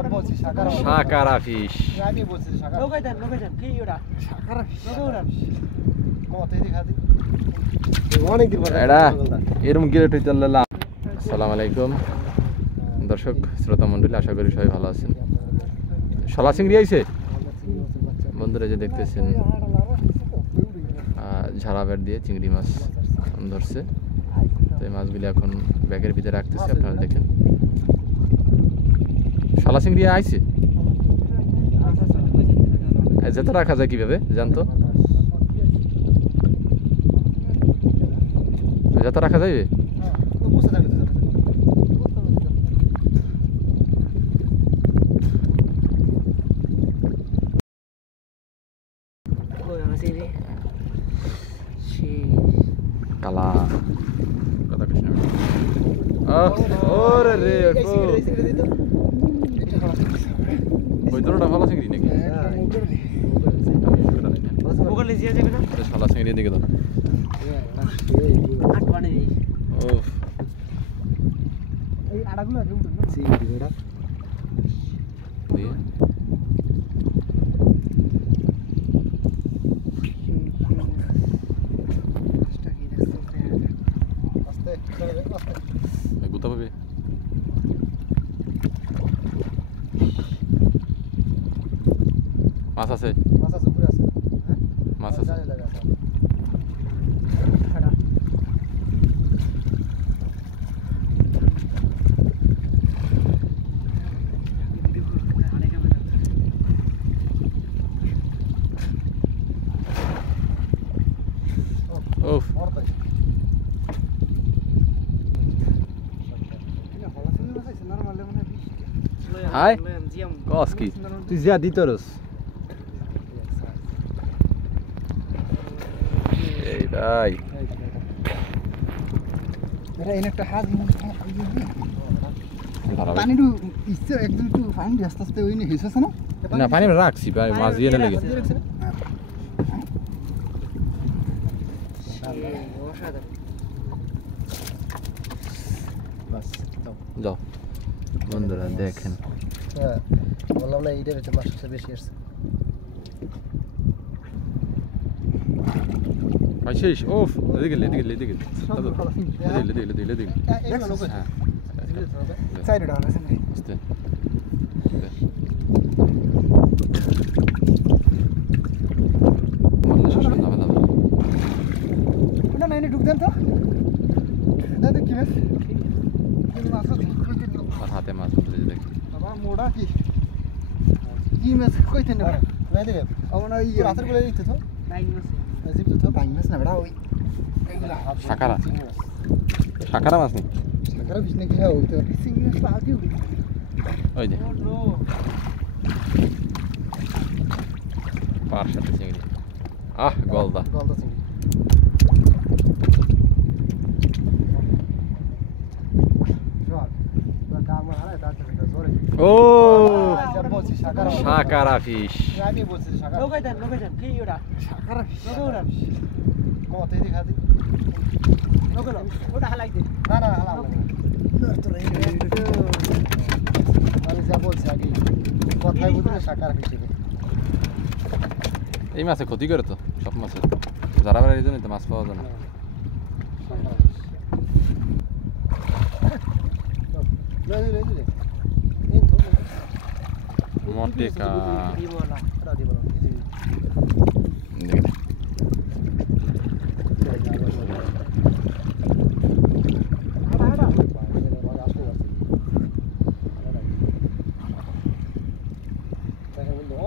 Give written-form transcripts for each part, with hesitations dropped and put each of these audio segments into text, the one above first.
শাকারা fish এরকম গিয়ে আসসালামু আলাইকুম দর্শক শ্রোতা মন্ডলী, আশা করি সবাই ভালো আছেন। শলা চিংড়ি আইছে বন্ধুরা, যে দেখতেছেন ঝাড়া বেড় দিয়ে চিংড়ি মাছ ধরছে। তো এই মাছগুলি এখন ব্যাগের ভিতরে রাখতেছে, আপনারা দেখেন। শলা চিংড়ি আইছে, যেতে রাখা যায় কিভাবে জানতো? যেতে রাখা যাইবে? কালা কথা কৃষ্ণ ওরে রে ওই তোরটা ভালো চিংড়ি নাকি? শালা চিংড়ি দিকে দাও। গুতা পাবে মাছ আছে, মাছ আছে। হাই কস কি তুই যা দিতরস এইটাই এটা একটা হাত পানি একটু ইচ্ছে একদম একটু পানি আস্তে আস্তে ওই নিয়ে হেসেছে না? না পানি রাখছি মাছ দিয়ে না লেগে যাও বন্ধুরা দেখেন। হ্যাঁ বললাম না এইটার ভিতরে মাছ বেশি আসছে। আইছিস ওফ এদিকে এদিকে হ্যাঁ সাইড ডাউন আছে না আস্তে মারলে শেষ হবে না। না না এনে ঢুক দেন তো দাদা কি মাছ মাছ আর হাতে মাছ ধরে দেখি বাবা মোড়া কি মাছ কইতে না নাই দেবে আমরা এই রাতের গুলো দিতে তো নাই মাছ আজিব তো পাই মাছ না বড়া ওই শাকারা মাছ নেই, শাকারা বিশ নাকি হ্যাঁ ওই তো চিংড়ি মাছ পাও দিও ওই যে পার সাথে চিংড়ি গলদা চিংড়ি ও শাকারা ফিশ এই মাছে ক্ষতি করে তো সব মাছের, যারা বেড়ার এই জন্যই তো মাছ পাওয়া যায় না। মটিকা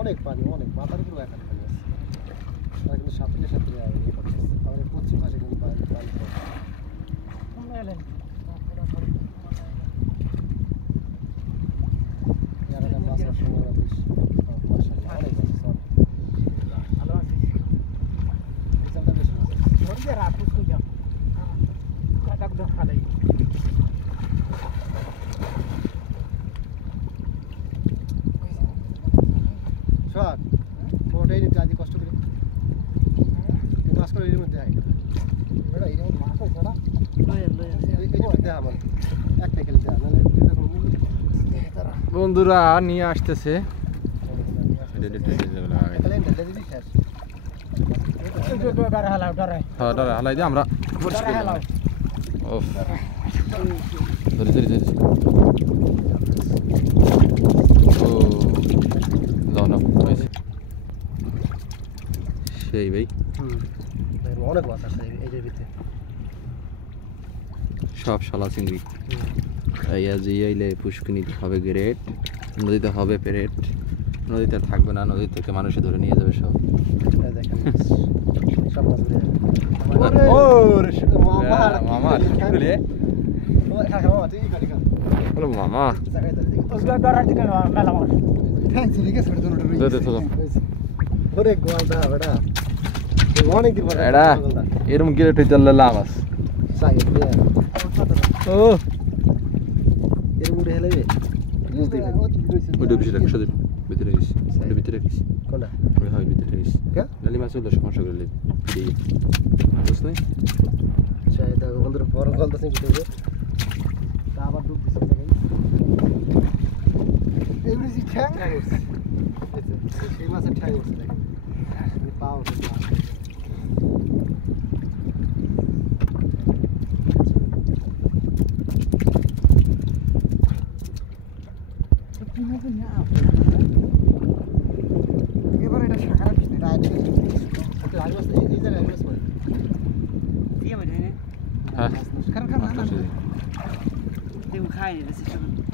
অনেক পানি, অনেক মাথার উপরে এখন পানি আছে, কিন্তু সাঁতরে সাঁতরে আমাদের পশ্চিম পাশে কিন্তু পানি ওটাই নিতে আজ কষ্ট করে মাছ করে এর মধ্যে মাছ হয় ছাড়া এই আমার একটা খেলতে নাহলে বন্ধুরা নিয়ে আসতেছে হালাই দিয়ে আমরা ধরে ধরে ধরে ও সেই ভাই অনেক মাছ আছে এই ভিতরে সব শালা চিংড়ি আইলে পুষ্কিনিতে হবে গ্রেট, নদীতে হবে পেরেট, নদীতে থাকবে না, নদী থেকে মানুষে ধরে নিয়ে যাবে সব। মামা এরম গ্রেট হইতে লাভ আছে। ও ওইটা বেশি রাখ, সজীব ভিতরে গেছি, ওইটা ভিতরে গেছি, ওই হয় ভিতরে গেছি, নালি মাছ হলো সমস্যা করলে বুঝ নাই বড় গলদা চিংড়ি আবার ডুব দিচ্ছে ঠ্যাং সেই মাছের ঠ্যাং উঠছে দেখেন পাও এবার এটা শাখা রাখিস না, এটা এই জায়গায়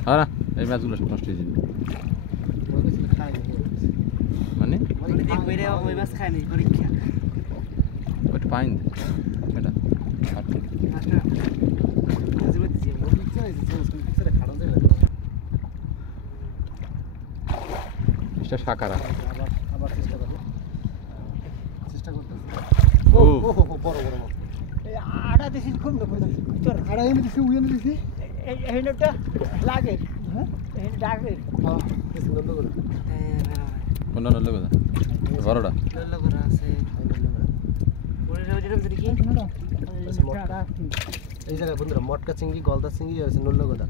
হ্যাঁ না এই মাছগুলো সব নষ্ট হয়ে যাবে মানে ওইটা পাইন এটা এটা সাকারা ও বড় বড় আড়া দিছি খুব আড়া এনে দিছি উইনে দিছি এই একটা লাগে হ্যাঁ এই লাগে হ্যাঁ এই সুন্দর করে কোন নল লাগা বড়টা নল লাগা আছে ওরে যেটা দেখি এই জায়গা বন্ধুরা মটকা চিংড়ি গলদা চিংড়ি আছে নল লাগা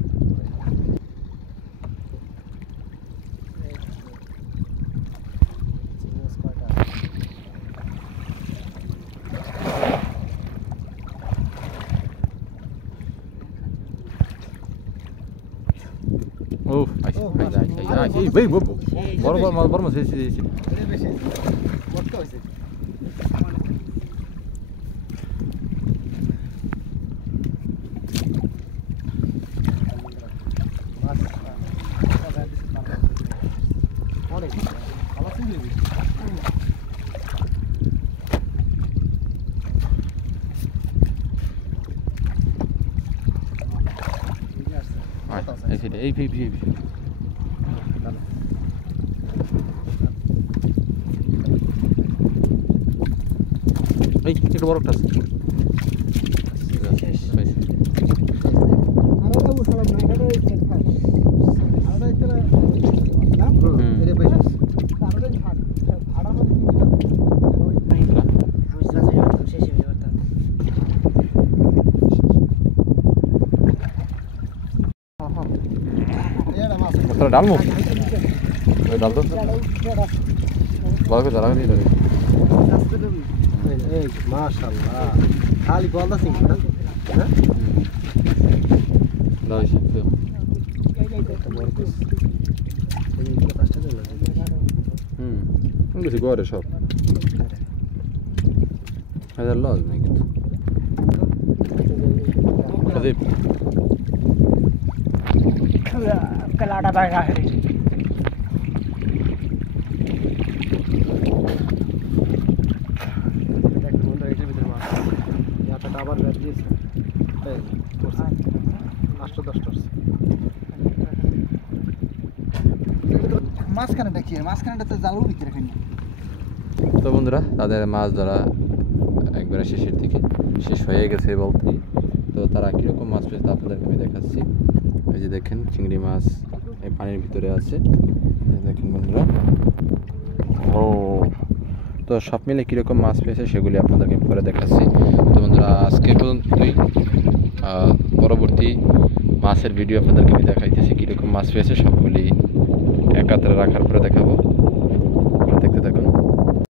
ও আইছে এই ভাই বড় বড় মাছ বড় মাছ এসে এসে বেশি মটকা হইছে অনেক আবার চিংড়ি এই এই একটু বড় একটা আছে ডালমু ওই ডাল তো বড় করে জ্বালা দিয়ে দেবে এই মাশাআল্লাহ খালি গলদা চিংড়ি না হ্যাঁ দাও এসে বেশি গড়ে সব হাজার লস নেই কিন্তু সজীব कलाड़ा बैठा है আবার ব্যাট দিয়েছে মাঝখানেটা কি মাঝখানেটা তো জালও বিক্রি রাখেনি। তো বন্ধুরা তাদের মাছ ধরা একবারে শেষের দিকে শেষ হয়ে গেছে বলতে, তো তারা কীরকম মাছ পেয়েছে আপনাদেরকে আমি দেখাচ্ছি। এই যে দেখেন চিংড়ি মাছ এই পানির ভিতরে আছে দেখেন বন্ধুরা। ও তো সব মিলে কীরকম মাছ পেয়েছে সেগুলি আপনাদেরকে পরে দেখাচ্ছি। তো বন্ধুরা আজকে পর্যন্তই, পরবর্তী মাছের ভিডিও আপনাদেরকে আমি দেখাইতেছি কীরকম মাছ পেয়েছে, সবগুলি একাত্রে রাখার পরে দেখাবো।